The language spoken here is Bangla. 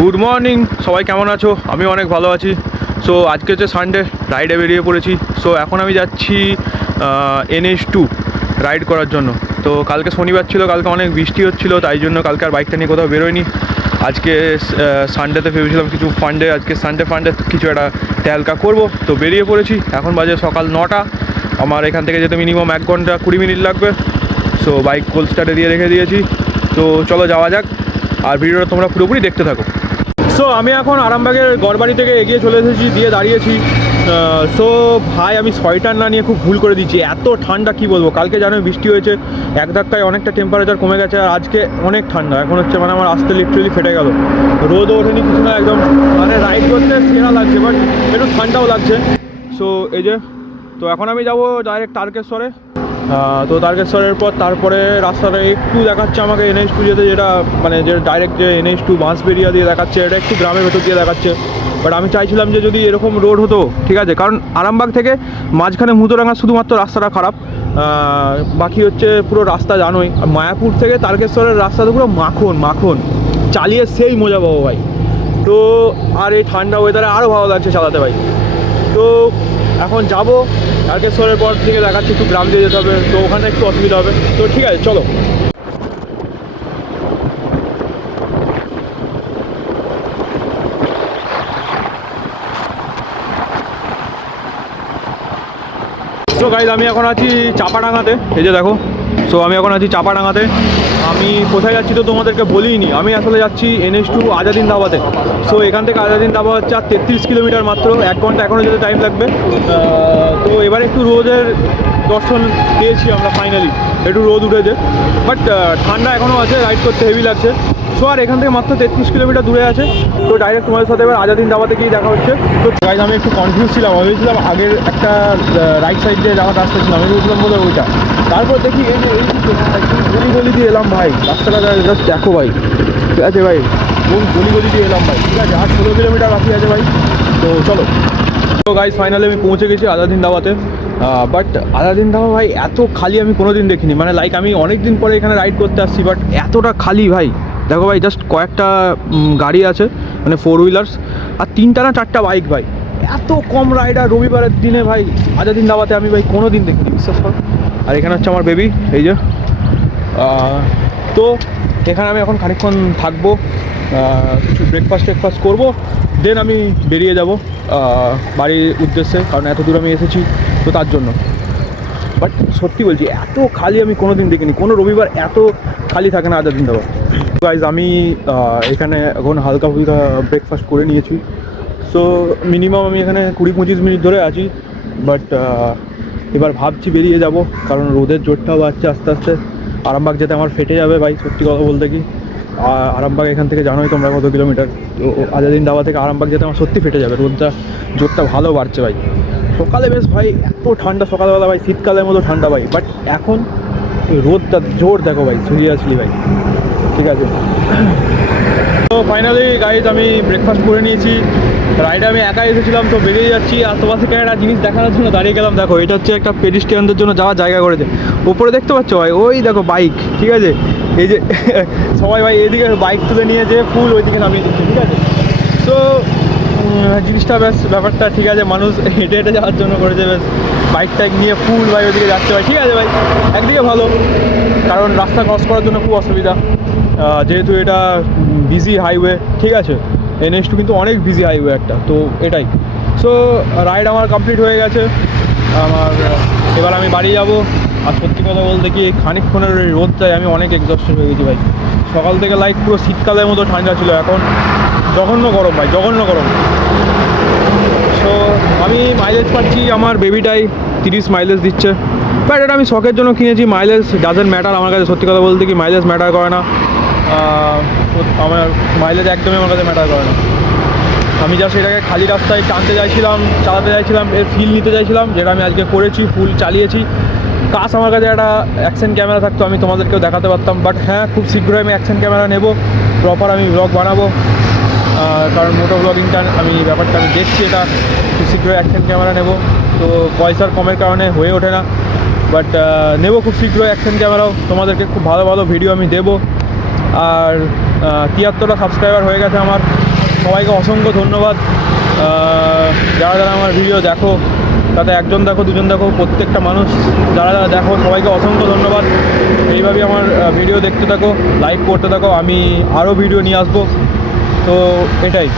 গুড মর্নিং, সবাই কেমন আছো? আমি অনেক ভালো আছি। সো আজকে হচ্ছে সানডে, রাইডে বেরিয়ে পড়েছি। সো এখন আমি যাচ্ছি NH2 রাইড করার জন্য। তো কালকে শনিবার ছিল, কালকে অনেক বৃষ্টি হচ্ছিলো, তাই জন্য কালকে আর বাইকটা নিয়ে কোথাও বেরোয়নি। আজকে সানডেতে ভেবেছিলাম কিছু ফান্ডে, আজকে সানডে ফান্ডে কিছু একটা ট্যালকা করবো। তো বেরিয়ে পড়েছি। এখন বাজে সকাল 9টা। আমার এখান থেকে যেতে মিনিমাম 1 ঘন্টা 20 মিনিট লাগবে। সো বাইক কোল্ড স্টার্টে দিয়ে রেখে দিয়েছি। তো চলো যাওয়া যাক, আর ভিডিওটা তোমরা পুরোপুরি দেখতে থাকো। সো আমি এখন আরামবাগের গড়বাড়ি থেকে এগিয়ে চলে এসেছি, দিয়ে দাঁড়িয়েছি। সো ভাই, আমি সোয়েটার না নিয়ে খুব ভুল করে দিচ্ছি। এত ঠান্ডা কি বলবো, কালকে জানো বৃষ্টি হয়েছে, এক ধাক্কায় অনেকটা টেম্পারেচার কমে গেছে, আর আজকে অনেক ঠান্ডা। এখন হচ্ছে মানে আমার আসতে লিটারেলি ফেটে গেল। রোদও ওঠেনি, কিছু না, একদম মানে রাইড করতে সেরা লাগছে, বাট একটু ঠান্ডাও লাগছে। সো এই যে, তো এখন আমি যাবো ডাইরেক্ট তারকেশ্বরে। তো তারকেশ্বরের পর তারপরে রাস্তাটা একটু দেখাচ্ছে আমাকে NH2 যেতে, যেটা মানে যে ডাইরেক্ট যে NH2 বাঁশবেড়িয়া দিয়ে দেখাচ্ছে, এটা একটু গ্রামের ভেতর দিয়ে দেখাচ্ছে। বাট আমি চাইছিলাম যে যদি এরকম রোড হতো, ঠিক আছে, কারণ আরামবাগ থেকে মাঝখানে মুদোরাঙ্গা শুধুমাত্র রাস্তাটা খারাপ, বাকি হচ্ছে পুরো রাস্তা জানোই। মায়াপুর থেকে তারকেশ্বরের রাস্তাটা পুরো মাখন মাখন, চালিয়ে সেই মজা পাবো ভাই। তো আর এই ঠান্ডা ওয়েদারে আরও ভালো লাগছে চালাতে ভাই। তো এখন যাব তারকেশ্বরের পর থেকে দেখাচ্ছি, একটু গ্রাম দিয়ে যেতে হবে, তো ওখানে একটু অসুবিধা হবে। তো ঠিক আছে, চলো। তো গাইজ, আমি এখন আছি চাপাডাঙ্গাতে, এই যে দেখো। সো আমি এখন আছি চাপাডাঙ্গাতে। আমি কোথায় যাচ্ছি তো তোমাদেরকে বলিনি। আমি আসলে যাচ্ছি NH2 আজাদিন ধাবাতে। সো এখান থেকে আজাদিন ধাবা হচ্ছে আর 33 কিলোমিটার মাত্র, 1 ঘন্টা এখনও যেতে টাইম লাগবে। তো এবার একটু রোদের দর্শন পেয়েছি আমরা ফাইনালি, একটু রোদ উঠেছে, বাট ঠান্ডা এখনও আছে, রাইড করতে হেভি লাগছে। সো আর এখান থেকে মাত্র 33 কিলোমিটার দূরে আছে। তো ডাইরেক্ট তোমাদের সাথে এবার আজাদিন ধাবাতে গিয়ে দেখা হচ্ছে। তো গাইজ, আমি একটু কনফিউজ ছিলাম, আমি ভেবেছিলাম আগের একটা রাইট সাইড দিয়ে যাওয়ার রাস্তা ছিল, আমি ভেবেছিলাম বলে ওইটা। তারপর দেখি এই যে গলি গলি দিয়ে এলাম ভাই, রাস্তাটা জাস্ট দেখো ভাই, ঠিক আছে ভাই, কোন গলি গলি দিয়ে এলাম ভাই, ঠিক আছে। আর 16 কিলোমিটার বাকি আছে ভাই, তো চলো। তো গাইজ, ফাইনালি আমি পৌঁছে গেছি আজাদিন ধাবাতে। বাট আজাদিন ধাবা ভাই এত খালি আমি কোনো দিন দেখিনি, মানে লাইক আমি অনেক দিন পরে এখানে রাইড করতে আসছি, বাট এতটা খালি ভাই। দেখো ভাই, জাস্ট কয়েকটা গাড়ি আছে, মানে 4 হুইলার্স, আর 3টা না 4টা বাইক ভাই। এত কম রাইডার রবিবারের দিনে ভাই আজাদিন দাওয়াতে আমি ভাই কোনো দিন দেখিনি, বিশ্বাস কর। আর এখানে হচ্ছে আমার বেবি, এই যে। তো এখানে আমি এখন খানিকক্ষণ থাকবো, কিছু ব্রেকফাস্ট করবো, দেন আমি বেরিয়ে যাব বাড়ির উদ্দেশ্যে, কারণ এত দূর আমি এসেছি তো তার জন্য। বাট সত্যি বলছি, এত খালি আমি কোনো দিন দেখিনি, কোনো রবিবার এত খালি থাকে না আজাদিন দাওয়া। গাইজ, আমি এখানে এখন হালকা ফুলকা ব্রেকফাস্ট করে নিয়েছি। সো মিনিমাম আমি এখানে 20-25 মিনিট ধরে আছি। বাট এবার ভাবছি বেরিয়ে যাব, কারণ রোদের জোরটাও বাড়ছে আস্তে আস্তে। আরামবাগ যেতে আমার ফেটে যাবে ভাই, সত্যি কথা বলতে কি। আরামবাগ এখান থেকে জানোই তোমরা কত কিলোমিটার। তো আজাদিন দাওয়া থেকে আরামবাগ যেতে আমার সত্যি ফেটে যাবে, রোদটা জোরটা ভালো বাড়ছে ভাই। সকালে বেশ ভাই এত ঠান্ডা, সকালবেলা ভাই শীতকালের মতো ঠান্ডা ভাই, বাট এখন রোদটা জোর দেখো ভাই, সিরিয়াসলি ভাই, ঠিক আছে। তো ফাইনালি গাইজ, আমি ব্রেকফাস্ট করে নিয়েছি। রাইডে আমি একাই এসেছিলাম, তো বেরিয়ে যাচ্ছি। আর তোমার থেকে একটা জিনিস দেখানোর জন্য দাঁড়িয়ে গেলাম, দেখো এটা হচ্ছে একটা পেডিস্ট্রিয়ানদের জন্য যাওয়ার জায়গা করেছে। উপরে দেখতে পাচ্ছ ভাই, ওই দেখো বাইক, ঠিক আছে। এই যে সবাই ভাই এদিকে বাইক তুলে নিয়ে যে ফুল ওইদিকে নামিয়ে দিচ্ছে, ঠিক আছে। তো জিনিসটা বেশ, ব্যাপারটা ঠিক আছে, মানুষ হেঁটে হেঁটে যাওয়ার জন্য করেছে, বেশ বাইক টাইক নিয়ে ফুল ভাই ওইদিকে যাচ্ছে ভাই, ঠিক আছে ভাই। একদিকে ভালো, কারণ রাস্তা ক্রস করার জন্য খুব অসুবিধা, যেহেতু এটা বিজি হাইওয়ে, ঠিক আছে। NH2 কিন্তু অনেক বিজি হাইওয়ে একটা, তো এটাই। সো রাইড আমার কমপ্লিট হয়ে গেছে আমার, এবার আমি বাড়ি যাব। আর সত্যি কথা বলতে কি, খানিকক্ষণের ওই রোদটায় আমি অনেক এক্সস্টেড হয়ে গেছি ভাই। সকাল থেকে লাইক পুরো শীতকালের মতো ঠান্ডা ছিল, এখন জঘন্য গরম ভাই, জঘন্য গরম। সো আমি মাইলেজ পাচ্ছি, আমার বেবিটাই 30 মাইলেজ দিচ্ছে। বাট এটা আমি শখের জন্য কিনেছি, মাইলেজ ডাজেন্ট ম্যাটার আমার কাছে, সত্যি কথা বলতে কি মাইলেজ ম্যাটার করে না। আমার মাইলেজ একদমই আমার কাছে ম্যাটার করে না। আমি জাস্ট এটাকে খালি রাস্তায় টানতে চাইছিলাম, চালাতে চাইছিলাম, এর ফিল নিতে চাইছিলাম, যেটা আমি আজকে করেছি, ফুল চালিয়েছি। কাজ আমার কাছে একটা অ্যাকশন ক্যামেরা থাকতো, আমি তোমাদেরকেও দেখাতে পারতাম। বাট হ্যাঁ, খুব শীঘ্রই আমি অ্যাকশন ক্যামেরা নেব, প্রপার আমি ব্লগ বানাবো, কারণ মোটো ব্লগিংটা আমি ব্যাপারটা আমি দেখছি, এটা খুব শীঘ্রই অ্যাকশন ক্যামেরা নেব। তো পয়সার কমের কারণে হয়ে ওঠে না, বাট নেব খুব শীঘ্রই অ্যাকশন ক্যামেরাও, তোমাদেরকে খুব ভালো ভালো ভিডিও আমি দেবো। আর তিয়াত্তরটা সাবস্ক্রাইবার হয়ে গেছে আমার। সবাইকে অসংখ্য ধন্যবাদ। যারা যারা আমার ভিডিও দেখো, তাতে একজন দেখো, দুজন দেখো, প্রত্যেকটা মানুষ যারা যারা দেখো সবাইকে অসংখ্য ধন্যবাদ। এইভাবেই আমার ভিডিও দেখতে থাকো, লাইক করতে থাকো, আমি আরও ভিডিও নিয়ে আসবো। তো এটাই।